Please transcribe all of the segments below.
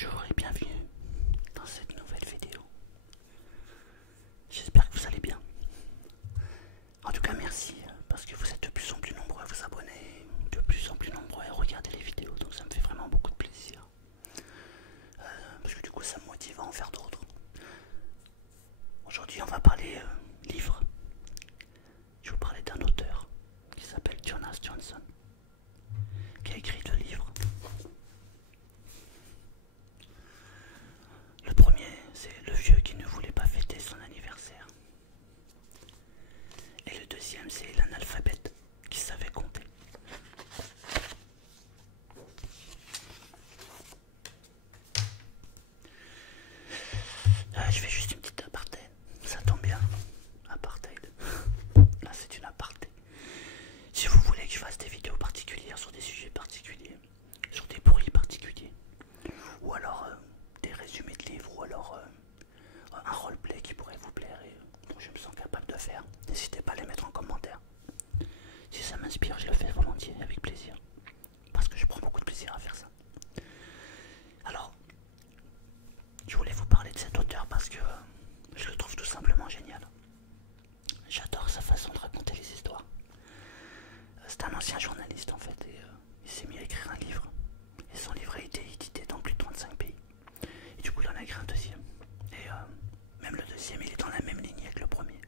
Bonjour et bienvenue dans cette nouvelle vidéo. J'espère que vous allez bien. En tout cas merci parce que vous êtes de plus en plus nombreux à vous abonner, de plus en plus nombreux à regarder les vidéos, donc ça me fait vraiment beaucoup de plaisir. Parce que du coup ça me motive à en faire d'autres. Aujourd'hui on va parler livre. Je vais vous parler d'un auteur qui s'appelle Jonas Johnson, qui a écrit 2 livres. Le premier, c'est Le vieux qui ne voulait pas fêter son anniversaire. Et le deuxième, c'est L'analphabète qui savait compter. Je fais juste une petite aparté. Ça tombe bien. Apartheid. Là, c'est une aparté. Si vous voulez que je fasse des vidéos particulières sur des sujets particuliers, sur des bruits particuliers, ou alors des résumés de livres, ou alors un roleplay qui pourrait vous plaire et dont je me sens capable de faire, n'hésitez pas à les mettre en commentaire. Si ça m'inspire, je le fais volontiers, avec plaisir, parce que je prends beaucoup de plaisir à faire ça. Alors, je voulais vous parler de cet auteur parce que je le trouve tout simplement génial. J'adore sa façon de raconter les histoires. C'est un ancien journaliste en fait, et il s'est mis à écrire un livre. Et son livre a été édité dans plus de 35 pays. Et du coup, il en a écrit un deuxième. Et même le deuxième, il est dans la même lignée que le premier.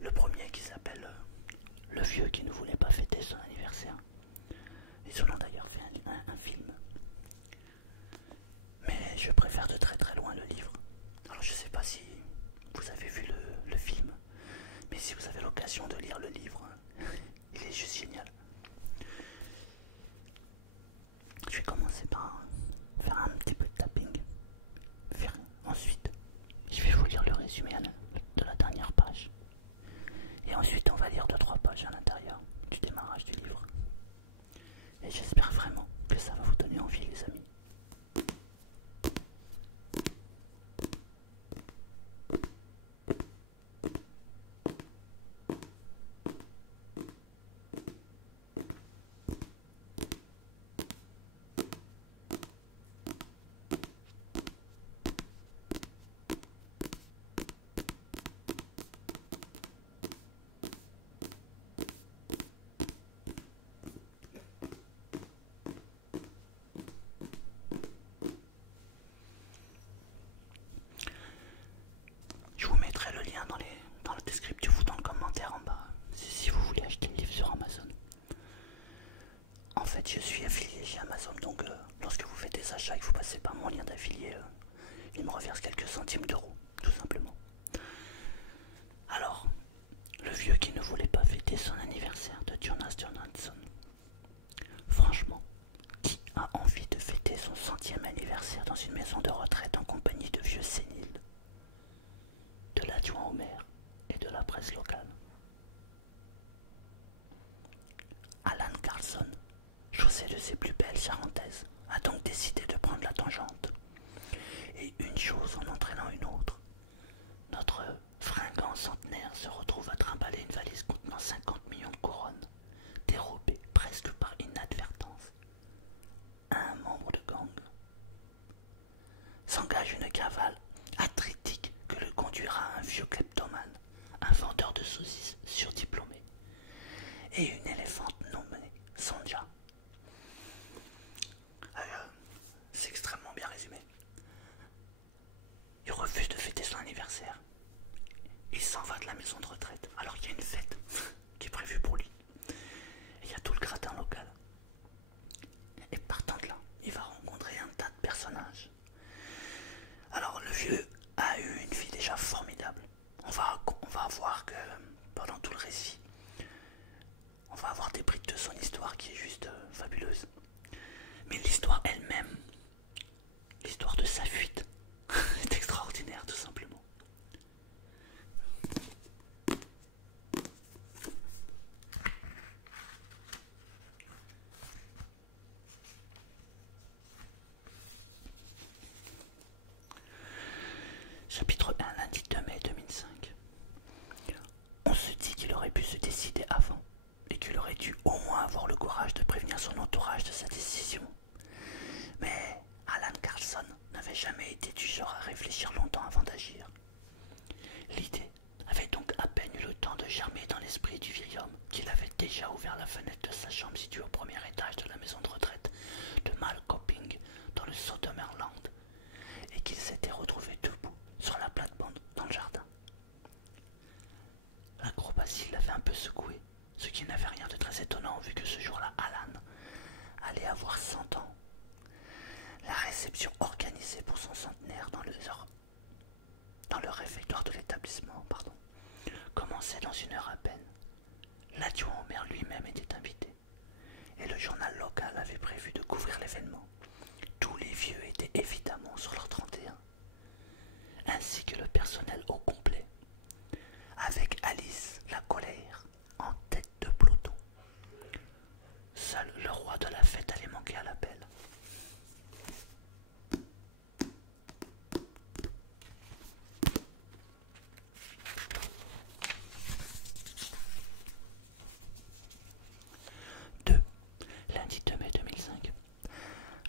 Le premier qui s'appelle Le vieux qui ne voulait pas fêter son anniversaire. Ils en ont d'ailleurs fait un film. Mais je préfère de très très loin le livre. Alors je sais pas si vous avez vu le film, mais si vous avez l'occasion de lire le livre, il est juste génial. Je vais commencer par faire un petit peu de tapping. Ensuite, je vais vous lire le résumé de la dernière page. Et ensuite, on va lire 2-3 pages à l'intérieur du démarrage du livre. Et j'espère vraiment que ça va vous donner envie, les amis. Je vous mettrai le lien dans le descriptif ou dans le commentaire en bas si vous voulez acheter le livre sur Amazon. En fait, je suis affilié chez Amazon, donc lorsque vous faites des achats et que vous passez par mon lien d'affilié, il me reverse quelques centimes d'euros, tout simplement. Alors, Le vieux qui ne voulait pas fêter son anniversaire de Jonas Johnson. Franchement, qui a envie de fêter son 100e anniversaire dans une maison de retraite en compagnie de vieux séniles, de l'adjoint au maire et de la presse locale? Alan Carlson, chaussé de ses plus belles charentaises, a donc décidé de prendre la tangente. Et une chose en entraînant une autre, notre fringant centenaire se retrouve à trimballer une valise contenant 50 millions de couronnes, dérobée presque par inadvertance. Un membre de gang s'engage une cavale athlétique que le conduira un vieux kleptomane, un vendeur de saucisses surdiplômé, et une éléphante nommée Sonja. C'est extrêmement bien résumé. Il refuse de fêter son anniversaire. Il s'en va de la maison de retraite alors qu'il y a une fête qui est prévue pour lui. Et il y a tout le gratin local. Et partant de là, il va rencontrer un tas de personnages. Alors le vieux a eu une vie déjà formidable. On va voir que pendant tout le récit, on va avoir des brides de son histoire qui est juste fabuleuse. Mais l'histoire elle-même, l'histoire de sa fuite, est extraordinaire tout simplement. Chapitre 1, lundi 2 mai 2005. On se dit qu'il aurait pu se décider avant et qu'il aurait dû au moins avoir le courage de prévenir son entourage de sa décision. Mais à Carson n'avait jamais été du genre à réfléchir longtemps avant d'agir. L'idée avait donc à peine eu le temps de germer dans l'esprit du vieil homme qu'il avait déjà ouvert la fenêtre de sa chambre située au premier étage de la maison de retraite de Malcoping dans le Sodermerland et qu'il s'était retrouvé debout sur la plate-bande dans le jardin. L'acrobatie l'avait un peu secoué, ce qui n'avait rien de très étonnant vu que ce jour-là, Alan allait avoir 100 ans. La réception organisée pour son centenaire dans le réfectoire de l'établissement, commençait dans une heure à peine. L'adjoint au maire lui-même était invité, et le journal local avait prévu de couvrir l'événement. Tous les vieux étaient évidemment sur leur 31, ainsi que le personnel au complet, avec Alice la colère en tête de peloton. Seul le roi de la fête allait manquer à l'appel. Lundi 2 mai 2005.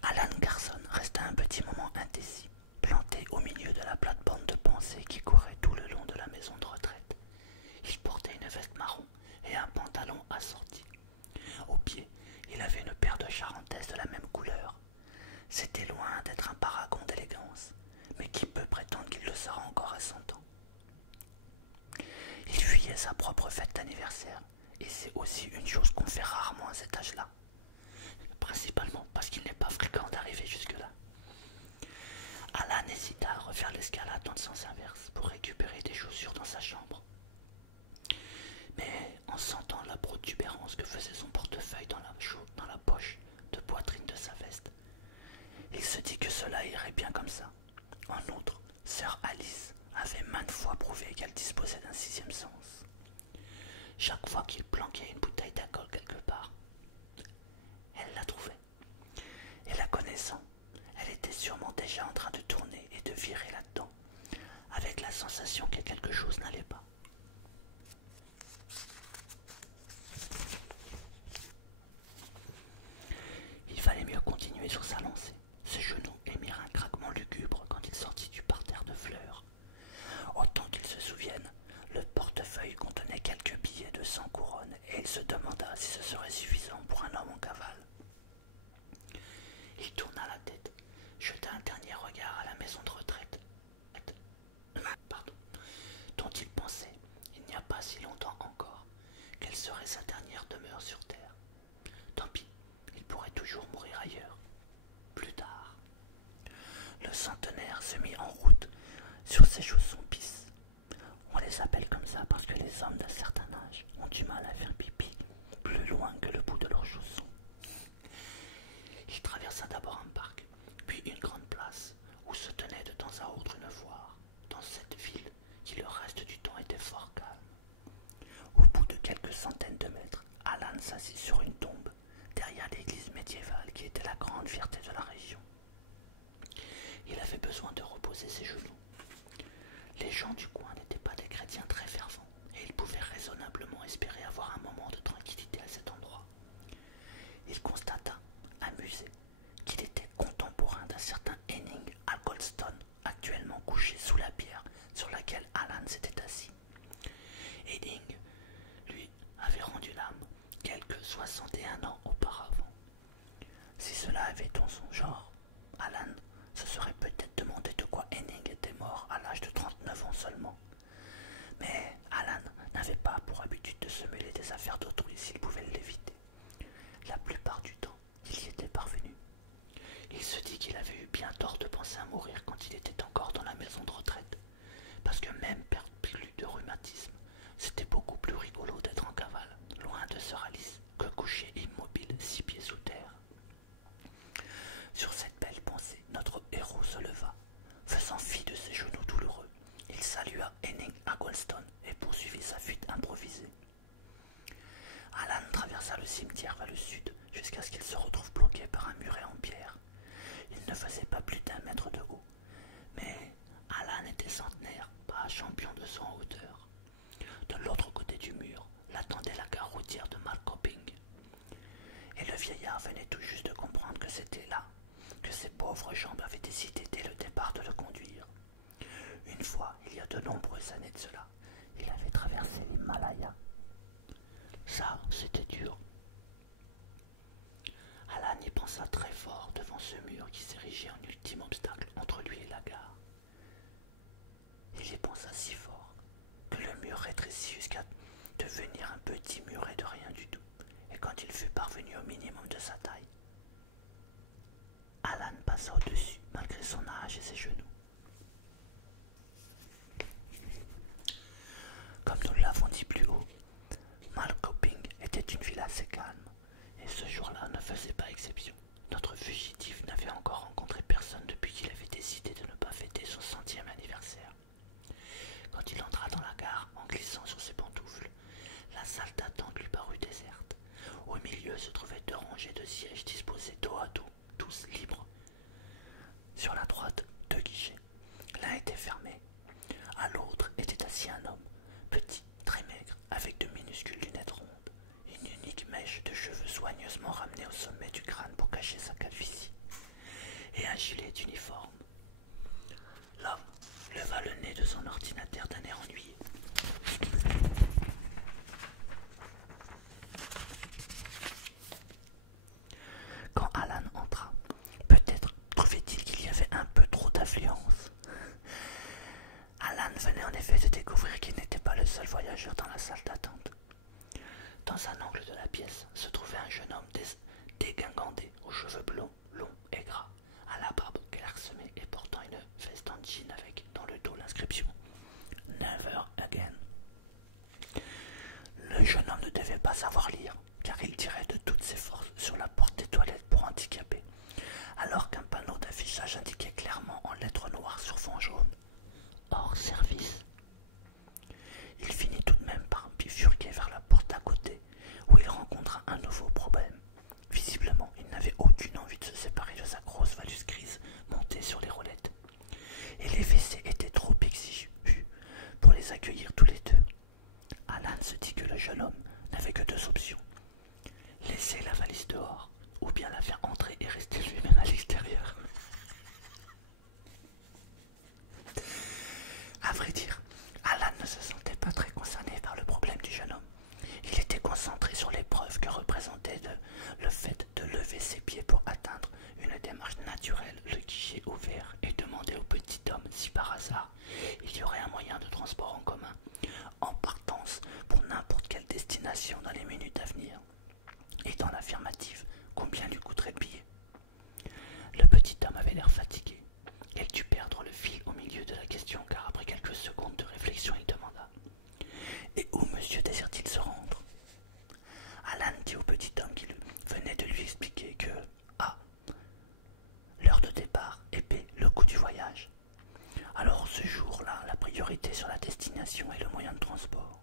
Alan Carson resta un petit moment indécis, planté au milieu de la plate-bande de pensée qui courait tout le long de la maison de retraite. Il portait une veste marron et un pantalon assorti. Au pied, il avait une paire de charentaises de la même couleur. C'était loin d'être un paragon d'élégance, mais qui peut prétendre qu'il le sera encore à 100 ans. Il fuyait sa propre fête d'anniversaire, et c'est aussi une chose qu'on fait rarement à cet âge-là. Principalement parce qu'il n'est pas fréquent d'arriver jusque-là. Alan hésita à refaire l'escalade dans le sens inverse pour récupérer des chaussures dans sa chambre. Mais en sentant la protubérance que faisait son portefeuille dans la poche de poitrine de sa veste, il se dit que cela irait bien comme ça. En outre, sœur Alice avait maintes fois prouvé qu'elle disposait d'un sixième sens. Chaque fois qu'il planquait une bouteille d'alcool quelque part, elle la trouvait. Et la connaissant, elle était sûrement déjà en train de tourner et de virer là-dedans, avec la sensation que quelque chose n'allait pas. Il fallait mieux continuer sur sa lancée. Ses genoux émirent un craquement lugubre quand il sortit du parterre de fleurs. Autant qu'il se souvienne, le portefeuille contenait quelques billets de 100 couronnes et il se demanda si ce serait suffisant pour un homme en cavale. Il tourna la tête, jeta un dernier regard à la maison de retraite, dont il pensait, il n'y a pas si longtemps encore, qu'elle serait sa dernière demeure sur terre. Tant pis, il pourrait toujours mourir ailleurs, plus tard. Le centenaire se mit en route sur ses chaussons bis. On les appelle comme ça parce que les hommes d'un certain âge ont du mal à faire pipi plus loin que le bout de leurs chaussons. Il traversa d'abord un parc, puis une grande place où se tenait de temps à autre une foire, dans cette ville qui le reste du temps était fort calme. Au bout de quelques centaines de mètres, Alan s'assit sur une tombe, derrière l'église médiévale qui était la grande fierté de la région. Il avait besoin de reposer ses genoux. Les gens du coin n'étaient pas des chrétiens très fervents, et il pouvait raisonnablement espérer avoir un moment de tranquillité à cet endroit. Il constata, amusé, qu'il était contemporain d'un certain Henning Goldstone, actuellement couché sous la pierre sur laquelle Alan s'était assis. Henning, lui, avait rendu l'âme quelques 61 ans auparavant. Si cela avait dans son genre, Alan se serait peut-être demandé de quoi Henning était mort à l'âge de 39 ans seulement. Mais Alan n'avait pas pour habitude de se mêler des affaires d'autrui s'il pouvait l'éviter. La plupart du temps, il y était parvenu. Il se dit qu'il avait eu bien tort de penser à mourir quand il était encore dans la maison de retraite, parce que même perdu de rhumatisme, c'était beaucoup plus rigolo d'être en cavale, loin de sœur Alice, que couché immobile 6 pieds sous terre. Sur cette belle pensée, notre héros se leva, faisant fi de ses genoux douloureux. Il salua Henning Goldstone et poursuivit sa fuite improvisée. Alan traversa le cimetière vers le sud jusqu'à ce qu'il se retrouve bloqué par un muret en pierre. Il ne faisait pas plus d'1 mètre de haut, mais Alan était centenaire, pas champion de saut en hauteur. De l'autre côté du mur l'attendait la gare routière de Malcoping, et le vieillard venait tout juste de comprendre que c'était là que ses pauvres jambes avaient décidé dès le départ de le conduire. Une fois, il y a de nombreuses années de cela, il avait traversé l'Himalaya. Ça, c'était dur. Alan y pensa très fort devant ce mur qui s'érigeait en ultime obstacle entre lui et la gare. Il y pensa si fort que le mur rétrécit jusqu'à devenir un petit muret de rien du tout, et quand il fut parvenu au minimum de sa taille, Alan passa au-dessus malgré son âge et ses genoux. Comme nous l'avons dit plus haut, Malcoping était une ville assez calme, et ce jour-là ne faisait pas exception. Notre fugitif n'avait encore rencontré personne depuis qu'il avait décidé de ne pas fêter son 100e anniversaire. Quand il entra dans la gare en glissant sur ses pantoufles, la salle d'attente lui parut déserte. Au milieu se trouvaient 2 rangées de sièges disposés dos à dos, tous libres. Sur la droite, 2 guichets. L'un était fermé. À l'autre était assis un homme, petit, très maigre, avec de minuscules lunettes rondes, une unique mèche de cheveux soigneusement ramenée au sommet du crâne pour cacher sa calvitie, et un gilet d'uniforme. L'homme leva le nez de son ordinateur d'un air ennuyé. Quand Alan entra, peut-être trouvait-il qu'il y avait un peu trop d'affluence. Alan venait en effet de découvrir qu'il n'était pas le seul voyageur dans la salle d'attente. Dans un angle de la pièce se trouvait un jeune homme dégingandé, aux cheveux blonds, longs et gras, à la barbe clairsemée et portant une veste en jean avec dans le dos l'inscription « Never again ». Le jeune homme ne devait pas savoir lire, car il tirait de toutes ses forces sur la porte des toilettes pour handicapés, alors qu'un panneau d'affichage indiquait clairement en lettres noires sur fond jaune « Hors service ». Il finit tout de même par bifurquer vers la porte à côté, où il rencontra un nouveau problème. Visiblement, il n'avait aucune envie de se séparer de sa grosse valise grise montée sur les roulettes. Et les WC étaient trop exigus pour les accueillir tous les deux. Alan se dit que le jeune homme n'avait que 2 options. Laisser la valise dehors, ou bien la faire entrer et rester lui-même à l'extérieur. À vrai dire, Alan ne se sentait pas très concerné par le problème du jeune homme. Il était concentré sur l'épreuve que représentait le fait de lever ses pieds pour atteindre une démarche naturelle, le guichet ouvert, et demander au petit homme si par hasard il y aurait un moyen de transport en commun, en partance pour n'importe quelle destination dans les minutes à venir. Et dans l'affirmative, combien lui coûterait le billet? Le petit homme avait l'air fatigué. Il dut perdre le fil au milieu de la question, car après quelques secondes de réflexion, il demanda « Et où monsieur désire-t-il se rendre ?» Alan dit au petit homme qu'il venait de lui expliquer que A. L'heure de départ et B. le coût du voyage. Alors ce jour-là, la priorité sur la destination et le moyen de transport.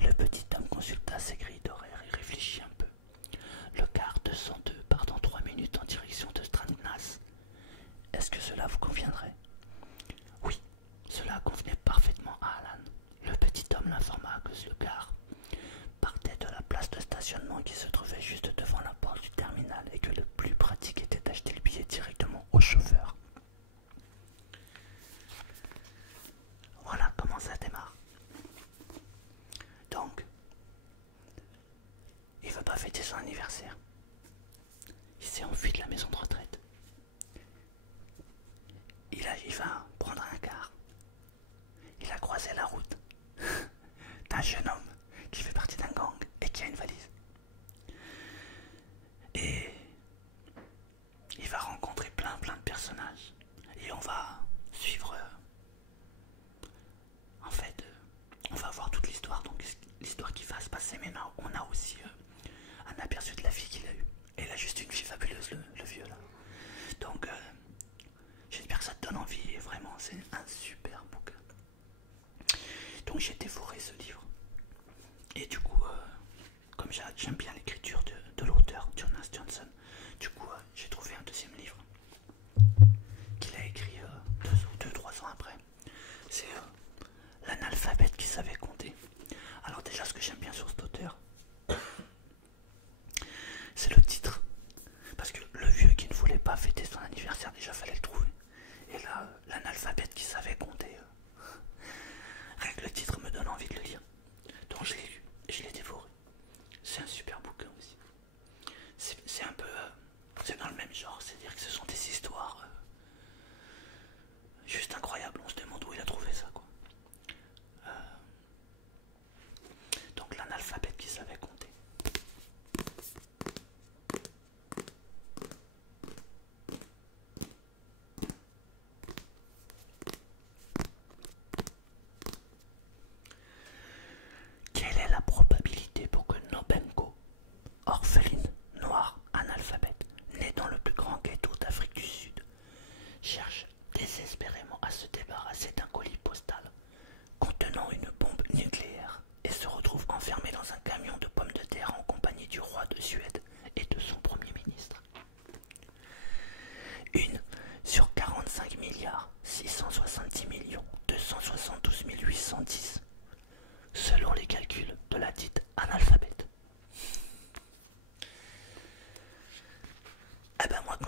Le petit homme consulta ses grilles d'horaire et réfléchit un peu. Le car 202 part dans 3 minutes en direction de Strandnäs. Est-ce que cela vous conviendrait? Oui, cela convenait parfaitement à Alan. Le petit homme l'informa que le car partait de la place de stationnement qui se trouvait juste devant la porte du terminal et que le plus pratique était d'acheter le billet directement au chauffeur. Voilà comment ça démarre. Donc, il ne veut pas fêter son anniversaire. Il s'est enfui de la maison de retraite. Il va prendre un car. Il a croisé la route d'un jeune homme qui fait partie d'un gang et qui a une valise. Et il va rencontrer plein de personnages. Et on va suivre... En fait, on va voir toute l'histoire. Donc l'histoire qui va se passer maintenant. On a aussi un aperçu de la fille qu'il a eue. Et il a juste une fille fabuleuse, le vieux là. Donc... j'espère que ça te donne envie, et vraiment c'est un super bouquin. Donc j'ai dévoré ce livre. Et du coup, comme j'aime bien l'écriture de l'auteur, Jonas Johnson, du coup j'ai trouvé un deuxième livre qu'il a écrit 2-3 ans après. C'est L'analphabète qui savait compter. Alors déjà, ce que j'aime bien sur cet auteur, c'est le titre. Parce que le vieux qui ne voulait pas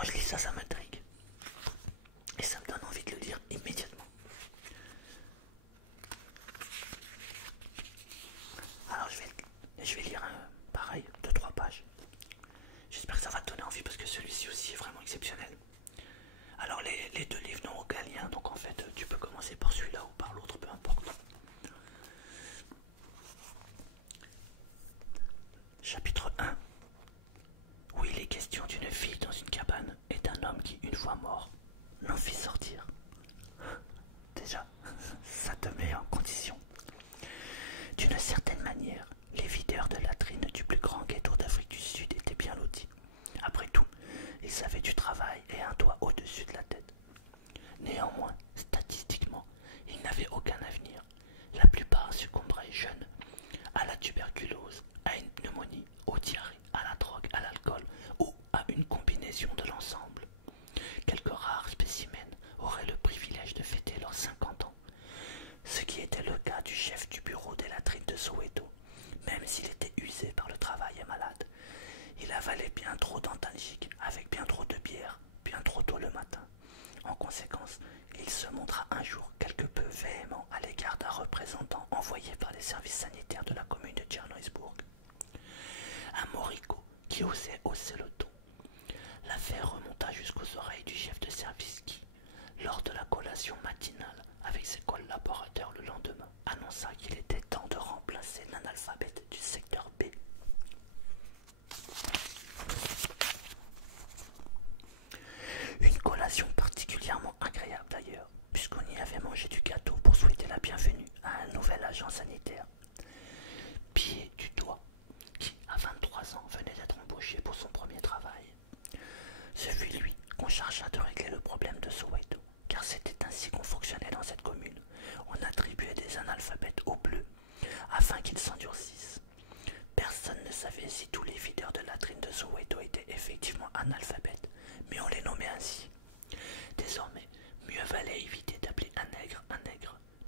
je lis ça, ça m'intrigue. Et ça me donne envie de le lire immédiatement. Alors je vais lire pareil, 2-3 pages. J'espère que ça va te donner envie parce que celui-ci aussi est vraiment exceptionnel. Alors les deux livres n'ont aucun lien, donc en fait tu peux commencer par celui-là ou par l'autre, peu importe. Chapitre 1. Où il est question d'une fille dans une cabane et d'un homme qui, une fois mort, l'en fit sortir. Déjà, ça te met en condition. D'une certaine manière, les videurs de latrines du plus grand ghetto d'Afrique du Sud étaient bien lotis. Après tout, ils avaient du travail et un toit au-dessus de la tête. Néanmoins, statistiquement, ils n'avaient aucun avenir. La plupart succomberaient jeunes à la tuberculose, à une pneumonie, aux diarrhées, à la drogue, à l'alcool ou à une combinaison de l'ensemble. Quelques rares spécimens auraient le privilège de fêter leurs 50 ans, ce qui était le cas du chef du bureau des latrines de Soweto. Même s'il était usé par le travail et malade, il avalait bien trop d'antalgiques avec bien trop de bière, bien trop tôt le matin. En conséquence, il se montra un jour quelque peu véhément à l'égard d'un représentant envoyé par les services sanitaires de la commune de Tchernoïsbourg. Un moricaud qui osait hausser le ton. L'affaire remonta jusqu'aux oreilles du chef de service qui, lors de la collation matinale avec ses collaborateurs le lendemain, annonça qu'il était temps de remplacer l'analphabète du secteur B. Une collation particulièrement agréable d'ailleurs, puisqu'on y avait mangé du gâteau pour souhaiter la bienvenue à un nouvel agent sanitaire. Pied du doigt, qui, à 23 ans, venait d'être embauché pour son premier travail. Ce fut lui qu'on chargea de régler le problème de Soweto, car c'était ainsi qu'on fonctionnait dans cette commune. On attribuait des analphabètes aux bleus, afin qu'ils s'endurcissent. Personne ne savait si tous les videurs de latrines de Soweto étaient effectivement analphabètes, mais on les nommait ainsi. Désormais, mieux valait éviter d'appeler un nègre.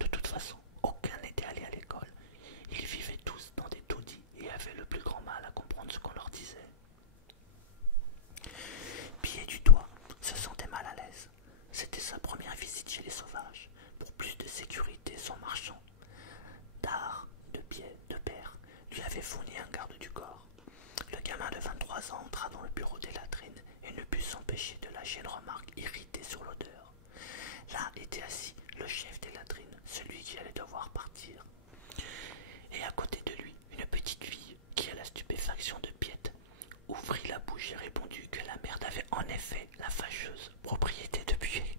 De toute façon, aucun n'était allé à l'école. Ils vivaient tous dans des taudis et avaient le plus grand mal à comprendre ce qu'on leur disait. Pied du doigt se sentait mal à l'aise. C'était sa première visite chez les sauvages. Pour plus de sécurité, son marchand d'art, de père, lui avait fourni un garde du corps. Le gamin de 23 ans entra dans le bureau des latrines et ne put s'empêcher de lâcher une remarque irritée sur l'odeur. Là était assis le chef des latrines, celui qui allait devoir partir. Et à côté de lui, une petite fille qui, à la stupéfaction de Piette, ouvrit la bouche et répondit que la merde avait en effet la fâcheuse propriété de puer.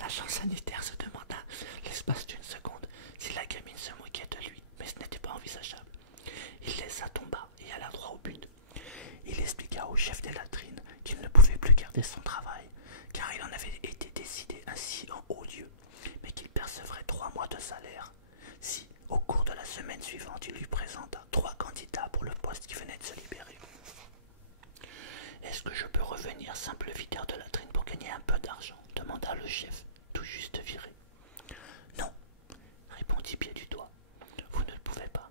L'agent sanitaire se demanda, l'espace d'une seconde, si la gamine se moquait de lui, mais ce n'était pas envisageable. Il laissa tomber et alla droit au but. Il expliqua au chef des latrines qu'il ne pouvait plus garder son travail, car il en avait été décidé ainsi en haut lieu, mais qu'il percevrait 3 mois de salaire si, au cours de la semaine suivante, il lui présenta 3 candidats pour le poste qui venait de se libérer. « Est-ce que je peux revenir simple videur de latrine pour gagner un peu d'argent » demanda le chef, tout juste viré. « Non, » répondit Pied du Doigt, « vous ne le pouvez pas. »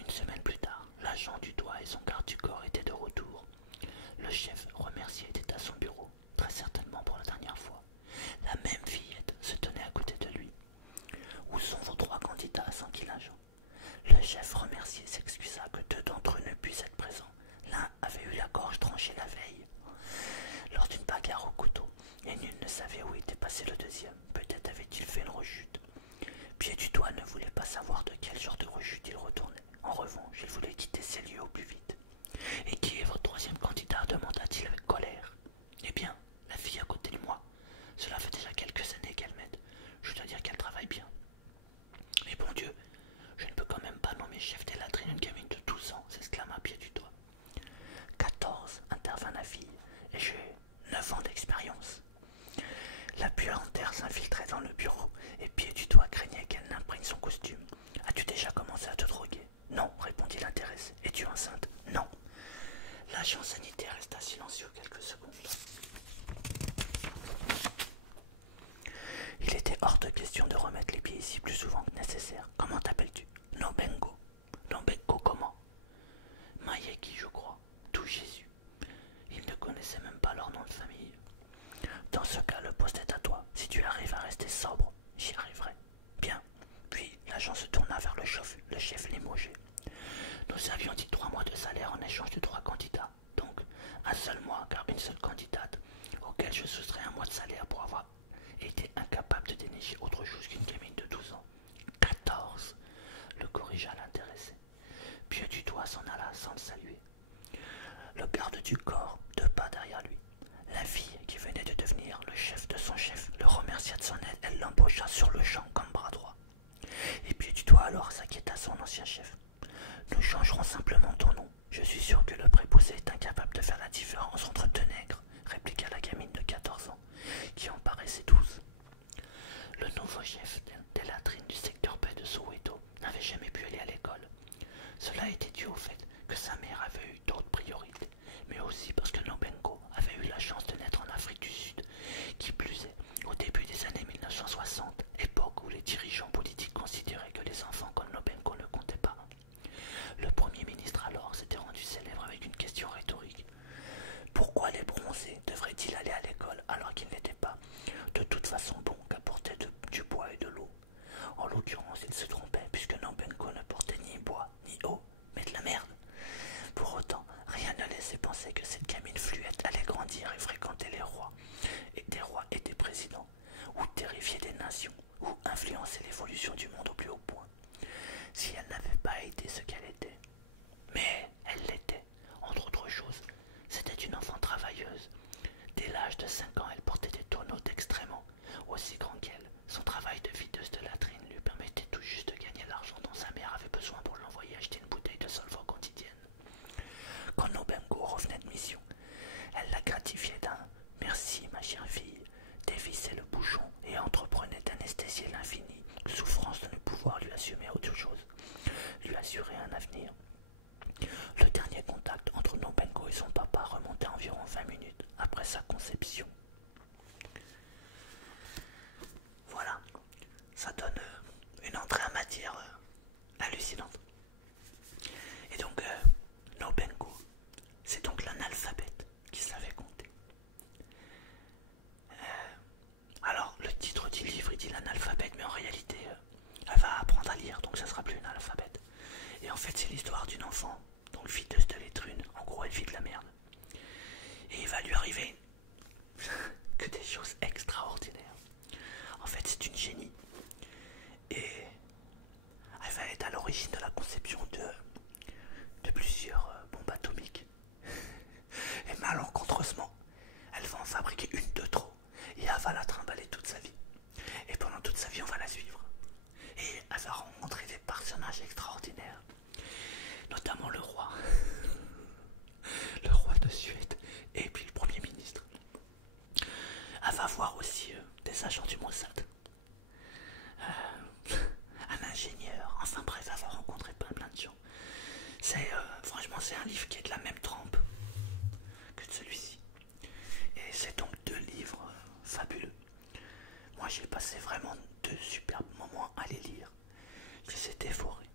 Une semaine plus tard, l'agent du doigt et son garde du corps étaient de retour. Le chef remercié était à son bureau, très certainement pour la dernière fois. La même fillette se tenait à côté de lui. « Où sont vos 3 candidats » s'enquit l'agent. Le chef remercié s'excusa que 2 d'entre eux ne puissent être présents. L'un avait eu la gorge tranchée la veille, lors d'une bagarre au couteau, et nul ne savait où était passé le deuxième. Peut-être avait-il fait une rechute. Pied du Doigt ne voulait pas savoir de quel genre de rechute il retournait. En revanche, il voulait quitter ces lieux au plus vite. « Et qui est votre 3e candidat » demanda-t-il avec colère. « Eh bien, la fille à côté de moi. Cela fait déjà quelques années qu'elle m'aide. Je dois dire qu'elle travaille bien. » « Mais bon Dieu, je ne peux quand même pas nommer chef des latrines une gamine de 12 ans, s'exclama Pied du Doigt. 14, intervint la fille, et j'ai 9 ans d'expérience. La puanteur s'infiltrait dans le bureau, et Pied du Doigt craignait qu'elle n'imprègne son costume. « As-tu déjà commencé à te droguer ?»« Non, répondit l'intéressé. « Es-tu enceinte ?»« Non. » L'agent sanitaire resta silencieux quelques secondes. Il était hors de question de remettre les pieds ici plus souvent que nécessaire. « Comment t'appelles-tu ?»« Nobengo. »« Nobengo comment ?»« Mayeki, je crois. Tout Jésus. » Il ne connaissait Nous avions dit 3 mois de salaire en échange de 3 candidats. Donc, un seul mois, car une seule candidate, auquel je soustrais un mois de salaire pour avoir été incapable de dénicher autre chose qu'une gamine de 12 ans. 14, le corrigea l'intéressé. Pieux du doigt s'en alla sans le saluer. Le garde du corps, 2 pas derrière lui. La fille, qui venait de devenir le chef de son chef, le remercia de son aide. Elle l'embaucha sur le champ comme bras droit. Et Pieux du doigt alors s'inquiéta son ancien chef. Nous changerons simplement ton nom. Je suis sûr que le préposé est incapable de faire la différence entre 2 nègres, répliqua la gamine de 14 ans, qui en paraissait 12. Le nouveau chef des latrines du secteur paix de Soweto n'avait jamais pu aller à l'école. Cela était dû au fait que sa mère avait eu d'autres priorités, mais aussi parce que Nobenko avait eu la chance de naître en Afrique du Sud, qui plus est, au début des années 1960, époque où les dirigeants politiques considéraient que les enfants comme Nobenko ne comptaient pas. Le Premier ministre alors s'était rendu célèbre avec une question rhétorique. Pourquoi les bronzés devraient-ils aller à l'école alors qu'ils n'étaient pas de toute façon bons qu'à porter du bois et de l'eau? En l'occurrence, il se trompait puisque Nobenko ne portait ni bois ni eau, mais de la merde. Pour autant, rien ne laissait penser que cette gamine fluette allait grandir et fréquenter les rois, et des rois et des présidents, ou terrifier des nations, ou influencer l'évolution du monde au plus haut point. Si elle n'avait pas été ce qu'elle était. Mais elle l'était, entre autres choses. C'était une enfant travailleuse. Dès l'âge de 5 ans, elle portait des tonneaux d'extrêmement aussi grands qu'elle. Son travail de videuse de latrine lui permettait tout juste de gagner l'argent dont sa mère avait besoin pour l'envoyer acheter une bouteille de solvant quotidienne. Quand Nobenko revenait de mission, elle la gratifiait d'un « Merci, ma chère fille », dévissait le bouchon et entreprenait d'anesthésier l'infinie souffrance de ne pouvoir lui assumer autre chose, lui assurer un avenir. Le dernier contact entre Nobenko et son papa remontait à environ 20 minutes après sa conception. Voilà, ça donne une entrée en matière hallucinante. Et donc, Nobenko, c'est donc l'analphabète qui savait compter. Alors, le titre du livre, il dit l'analphabète, mais en réalité, elle va apprendre à lire, donc ça sera plus une analphabète. Et en fait, c'est l'histoire d'une enfant, donc videuse de lettrine. En gros, elle vit de la merde. Et il va lui arriver que des choses extraordinaires. En fait, c'est une génie. Et elle va être à l'origine de la conception de plusieurs bombes atomiques. Et malencontreusement, elle va en fabriquer une de trop. Et elle va la trimballer toute sa vie. Et pendant toute sa vie, on va la suivre. Et elle va rencontrer des personnages extraordinaires. Notamment le roi. Le roi de Suède. Et puis le Premier ministre. Elle va voir aussi des agents du Mossad. Un ingénieur. Enfin bref, elle va rencontrer plein de gens. Franchement, c'est un livre qui est de la même trempe que de celui-ci. Et c'est donc 2 livres fabuleux. Moi, j'ai passé vraiment 2 superbes moments à les lire. Je les ai dévorés.